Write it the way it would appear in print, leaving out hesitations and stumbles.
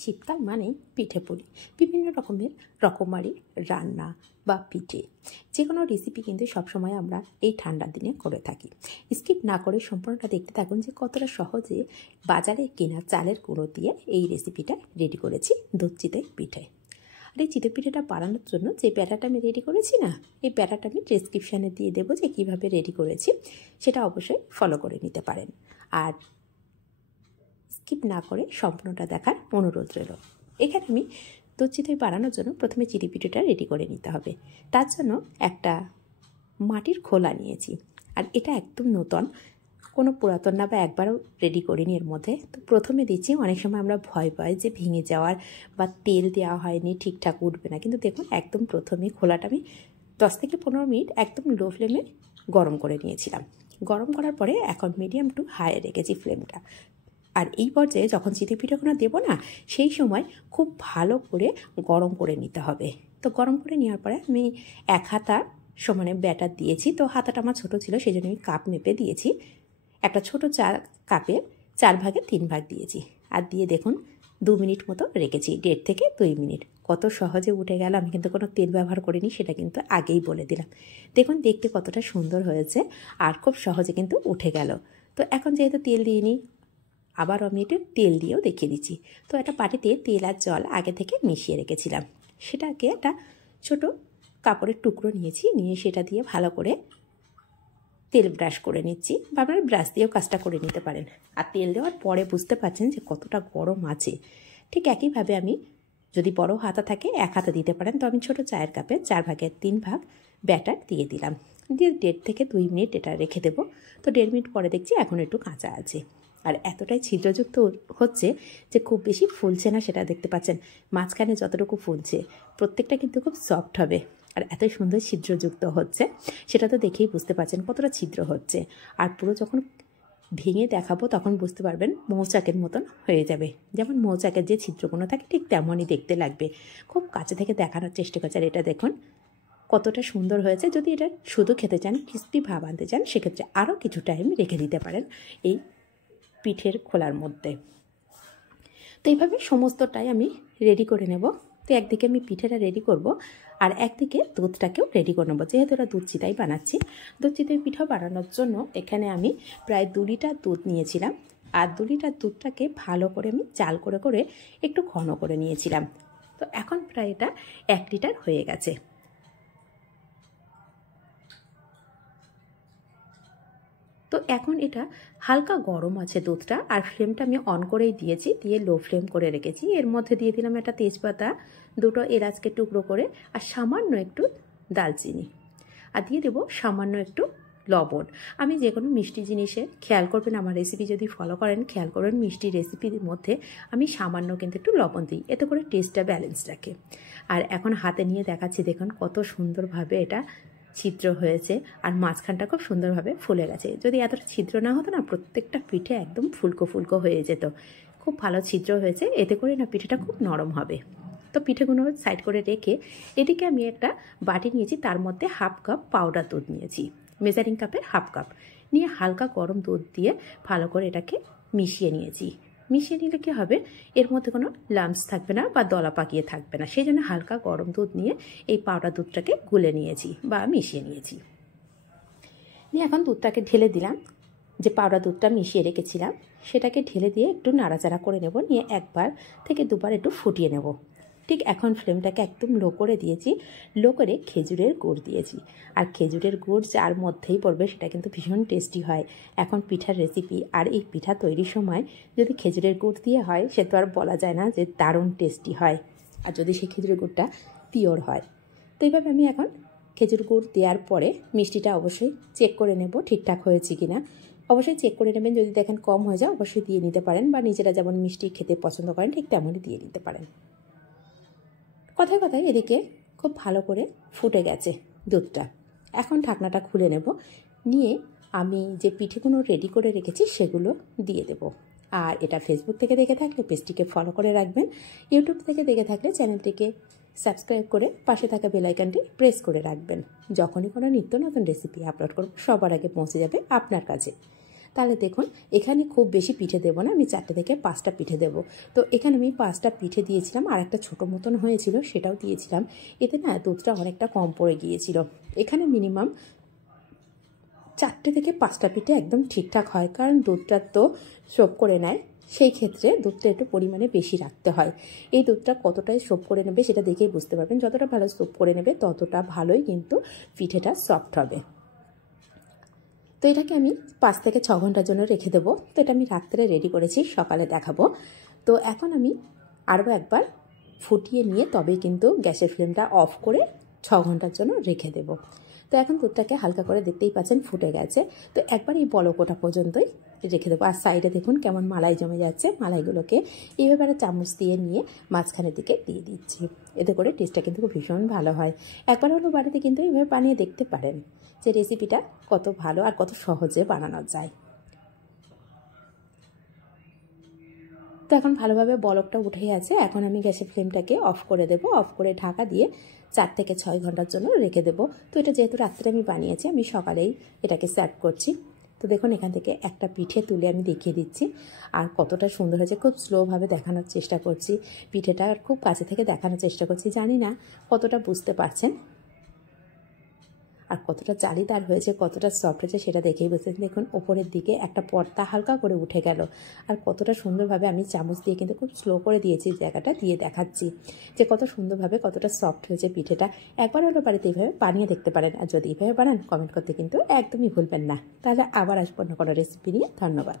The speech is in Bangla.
শীতকাল মানেই পিঠে পুলি, বিভিন্ন রকমের রকমারি রান্না বা পিঠে, যে কোনো রেসিপি কিন্তু সবসময় আমরা এই ঠান্ডার দিনে করে থাকি। স্কিপ না করে সম্পূর্ণটা দেখতে থাকুন যে কতটা সহজে বাজারে কেনা চালের গুঁড়ো দিয়ে এই রেসিপিটা রেডি করেছি দুধ চিতই পিঠে। আর এই চিতই পিঠেটা বানানোর জন্য যে প্যাটাটা আমি রেডি করেছি না, এই প্যাটাটা আমি ডেসক্রিপশানে দিয়ে দেবো যে কীভাবে রেডি করেছি, সেটা অবশ্যই ফলো করে নিতে পারেন। আর স্কিপ না করে সম্পূর্ণটা দেখার অনুরোধ রইল। এখানে আমি দুধ চিতই বানানোর জন্য প্রথমে চিতই পিঠেটা রেডি করে নিতে হবে। তার জন্য একটা মাটির খোলা নিয়েছি, আর এটা একদম নতুন, কোনো পুরাতন না বা একবারও রেডি করিনি এর মধ্যে। তো প্রথমে দিচ্ছি, অনেক সময় আমরা ভয় পাই যে ভেঙে যাওয়ার বা তেল দেওয়া হয়নি, ঠিকঠাক উঠবে না, কিন্তু দেখুন একদম প্রথমে খোলাটা আমি 10 থেকে 15 মিনিট একদম লো ফ্লেমে গরম করে নিয়েছিলাম। গরম করার পরে এখন মিডিয়াম টু হাইয়ে রেখেছি ফ্লেমটা। আর এই পর্যায়ে যখন চিতই পিঠেগুলো দেবো না, সেই সময় খুব ভালো করে গরম করে নিতে হবে। তো গরম করে নেওয়ার পরে আমি 1 হাতা সমানে ব্যাটার দিয়েছি। তো হাতাটা আমার ছোটো ছিল, সেই জন্য আমি কাপ মেপে দিয়েছি। একটা ছোটো কাপের 4 ভাগে 3 ভাগ দিয়েছি, আর দিয়ে দেখুন 2 মিনিট মতো রেখেছি, 1.5 থেকে 2 মিনিট। কত সহজে উঠে গেল, আমি কিন্তু কোনো তেল ব্যবহার করিনি, সেটা কিন্তু আগেই বলে দিলাম। দেখুন দেখতে কতটা সুন্দর হয়েছে, আর খুব সহজে কিন্তু উঠে গেল। তো এখন যেহেতু তেল দিইনি, আবার আমি একটু তেল দিয়েও দেখিয়ে দিচ্ছি। তো একটা বাটিতে তেল আর জল আগে থেকে মিশিয়ে রেখেছিলাম, সেটাকে একটা ছোট কাপড়ের টুকরো নিয়েছি, নিয়ে সেটা দিয়ে ভালো করে তেল ব্রাশ করে নিচ্ছি, বা আপনারা ব্রাশ দিয়েও কাজটা করে নিতে পারেন। আর তেল দেওয়ার পরে বুঝতে পারছেন যে কতটা গরম আছে। ঠিক একইভাবে আমি, যদি বড় হাতা থাকে 1 হাতা দিতে পারেন, তো আমি ছোটো চায়ের কাপে 4 ভাগের 3 ভাগ ব্যাটার দিয়ে দিলাম, দিয়ে 1.5 থেকে 2 মিনিট এটা রেখে দেবো। তো 1.5 মিনিট পরে দেখছি এখন একটু কাঁচা আছে, আর এতটাই ছিদ্রযুক্ত হচ্ছে যে খুব বেশি ফুলছে না, সেটা দেখতে পাচ্ছেন। মাঝখানে যতটুকু ফুলছে প্রত্যেকটা কিন্তু খুব সফট হবে, আর এত সুন্দর ছিদ্রযুক্ত হচ্ছে, সেটা তো দেখেই বুঝতে পারছেন কতটা ছিদ্র হচ্ছে। আর পুরো যখন ভেঙে দেখাবো তখন বুঝতে পারবেন মৌচাকের মতন হয়ে যাবে। যেমন মৌচাকের যে ছিদ্রগুলো থাকে ঠিক তেমনই দেখতে লাগবে। খুব কাছে থেকে দেখানোর চেষ্টা করছে, আর এটা দেখুন কতটা সুন্দর হয়েছে। যদি এটা শুধু খেতে চান, ক্রিস্পি ভাব আনতে চান, সেক্ষেত্রে আরও কিছু টাইম রেখে দিতে পারেন এই পিঠের খোলার মধ্যে। তো এইভাবে সমস্তটাই আমি রেডি করে নেব। তো একদিকে আমি পিঠেটা রেডি করব, আর একদিকে দুধটাকেও রেডি করে নেবো। যেহেতু ওরা দুধ চিতাই বানাচ্ছি, দুধ চিতাই পিঠা বানানোর জন্য এখানে আমি প্রায় 2 লিটার দুধ নিয়েছিলাম, আর 2 লিটার দুধটাকে ভালো করে আমি চাল করে করে একটু ঘন করে নিয়েছিলাম। তো এখন প্রায় এটা 1 লিটার হয়ে গেছে। তো এখন এটা হালকা গরম আছে দুধটা, আর ফ্লেমটা আমি অন করেই দিয়েছি, দিয়ে লো ফ্লেম করে রেখেছি। এর মধ্যে দিয়ে দিলাম একটা তেজপাতা, 2টো এলাচকে টুকরো করে, আর সামান্য একটু দালচিনি, আর দিয়ে দেবো সামান্য একটু লবণ। আমি যে কোনো মিষ্টি জিনিসে খেয়াল করবেন, আমার রেসিপি যদি ফলো করেন খেয়াল করবেন, মিষ্টি রেসিপির মধ্যে আমি সামান্য কিন্তু একটু লবণ দিই, এতে করে টেস্টটা ব্যালেন্স রাখে। আর এখন হাতে নিয়ে দেখাচ্ছি, দেখুন কত সুন্দরভাবে এটা ছিদ্র হয়েছে, আর মাঝখানটা খুব সুন্দরভাবে ফুলে গেছে। যদি এতটা ছিদ্র না হতো না, প্রত্যেকটা পিঠে একদম ফুলকো ফুলকো হয়ে যেত। খুব ভালো ছিদ্র হয়েছে, এতে করে না পিঠেটা খুব নরম হবে। তো পিঠেগুলো সাইড করে রেখে এদিকে আমি একটা বাটি নিয়েছি, তার মধ্যে 1/2 কাপ পাউডার দুধ নিয়েছি, মেজারিং কাপের 1/2 কাপ নিয়ে হালকা গরম দুধ দিয়ে ভালো করে এটাকে মিশিয়ে নিয়েছি। মিশিয়ে নিলে কী হবে, এর মধ্যে কোনো লাম্পস থাকবে না বা দলা পাকিয়ে থাকবে না, সেই জন্য হালকা গরম দুধ নিয়ে এই পাউডার দুধটাকে গুলে নিয়েছি বা মিশিয়ে নিয়েছি। নিয়ে এখন দুধটাকে ঢেলে দিলাম, যে পাউডার দুধটা মিশিয়ে রেখেছিলাম সেটাকে ঢেলে দিয়ে একটু নাড়াচাড়া করে নেব, নিয়ে 1বার থেকে 2বার একটু ফুটিয়ে নেব। ঠিক এখন ফ্লেমটাকে একদম লো করে দিয়েছি, লো করে খেজুরের গুড় দিয়েছি। আর খেজুরের গুড় যার মধ্যেই পড়বে সেটা কিন্তু ভীষণ টেস্টি হয়। এখন পিঠার রেসিপি, আর এই পিঠা তৈরির সময় যদি খেজুরের গুড় দিয়ে হয়, সে তো আর বলা যায় না যে দারুণ টেস্টি হয়, আর যদি সেই খেজুরের গুড়টা পিওর হয়। তো এইভাবে আমি এখন খেজুর গুড় দেওয়ার পরে মিষ্টিটা অবশ্যই চেক করে নেব ঠিকঠাক হয়েছে কিনা। অবশ্যই চেক করে নেবেন, যদি দেখেন কম হয়ে যায় অবশ্যই দিয়ে নিতে পারেন, বা নিজেরা যেমন মিষ্টি খেতে পছন্দ করেন ঠিক তেমনই দিয়ে নিতে পারেন। কথায় কথায় এদিকে খুব ভালো করে ফুটে গেছে দুধটা। এখন ঢাকনাটা খুলে নেব, নিয়ে আমি যে পিঠেগুলো রেডি করে রেখেছি সেগুলো দিয়ে দেব। আর এটা ফেসবুক থেকে দেখে থাকলে পেজটিকে ফলো করে রাখবেন, ইউটিউব থেকে দেখে থাকলে চ্যানেলটিকে সাবস্ক্রাইব করে পাশে থাকা বেল আইকনটি প্রেস করে রাখবেন। যখনই কোনো নিত্য নতুন রেসিপি আপলোড করব সবার আগে পৌঁছে যাবে আপনার কাছে। তাহলে দেখুন এখানে খুব বেশি পিঠে দেবো না, আমি 4টে থেকে 5টা পিঠে দেবো। তো এখানে আমি 5টা পিঠে দিয়েছিলাম, আর একটা ছোটো মতন হয়েছিল সেটাও দিয়েছিলাম। এতে না দুধটা অনেকটা কম পড়ে গিয়েছিল। এখানে মিনিমাম 4টে থেকে 5টা পিঠে একদম ঠিকঠাক হয়, কারণ দুধটা তো সোপ করে নেয়, সেই ক্ষেত্রে দুধটা একটু পরিমাণে বেশি রাখতে হয়। এই দুধটা কতটাই সোপ করে নেবে সেটা দেখেই বুঝতে পারবেন। যতটা ভালো সোপ করে নেবে ততটা ভালোই কিন্তু পিঠেটা সফট হবে। তো এটাকে আমি 5 থেকে 6 ঘন্টার জন্য রেখে দেবো। তো এটা আমি রাত্রে রেডি করেছি, সকালে দেখাবো। তো এখন আমি আরও একবার ফুটিয়ে নিয়ে তবে কিন্তু গ্যাসের ফ্লেমটা অফ করে 6 ঘন্টার জন্য রেখে দেবো। তো এখন দুধটাকে হালকা করে দেখতেই পাচ্ছেন ফুটে গেছে। তো একবার এই বলকোটা পর্যন্তই রেখে দেবো। আর সাইডে দেখুন কেমন মালাই জমে যাচ্ছে। মালাইগুলোকে এইভাবে চামচ দিয়ে নিয়ে মাঝখানের দিকে দিয়ে দিচ্ছি। এতে করে টেস্টটা কিন্তু ভীষণ ভালো হয়। একবার হলো বাড়িতে কিন্তু এইভাবে বানিয়ে দেখতে পারেন যে রেসিপিটা কত ভালো আর কত সহজে বানানো যায়। তো এখন ভালোভাবে বলকটা উঠে আছে। এখন আমি গ্যাসের ফ্লেমটাকে অফ করে দেব। অফ করে ঢাকা দিয়ে 4 থেকে 6 ঘন্টার জন্য রেখে দেবো। তো এটা যেহেতু রাত্রে আমি বানিয়েছি, আমি সকালেই এটাকে সার্ভ করছি। তো দেখুন এখান থেকে একটা পিঠে তুলে আমি দেখিয়ে দিচ্ছি, আর কতটা সুন্দর হয়েছে। খুব স্লোভাবে দেখানোর চেষ্টা করছি, পিঠেটা খুব কাছে থেকে দেখানোর চেষ্টা করছি। জানি না কতটা বুঝতে পারছেন, আর কতটা জালিদার হয়েছে, কতটা সফট হয়েছে সেটা দেখেই বুঝতে। দেখুন ওপরের দিকে একটা পর্দা হালকা করে উঠে গেল, আর কতটা সুন্দরভাবে আমি চামচ দিয়ে কিন্তু খুব স্লো করে দিয়েছি, জায়গাটা দিয়ে দেখাচ্ছি যে কত সুন্দরভাবে কতটা সফট হয়েছে পিঠেটা। একবার হলো বাড়িতে এইভাবে বানিয়ে দেখতে পারেন, আর যদি এইভাবে বানান কমেন্ট করতে কিন্তু একদমই ভুলবেন না। তাহলে আবার আসবো অন্য কোনো রেসিপি নিয়ে। ধন্যবাদ।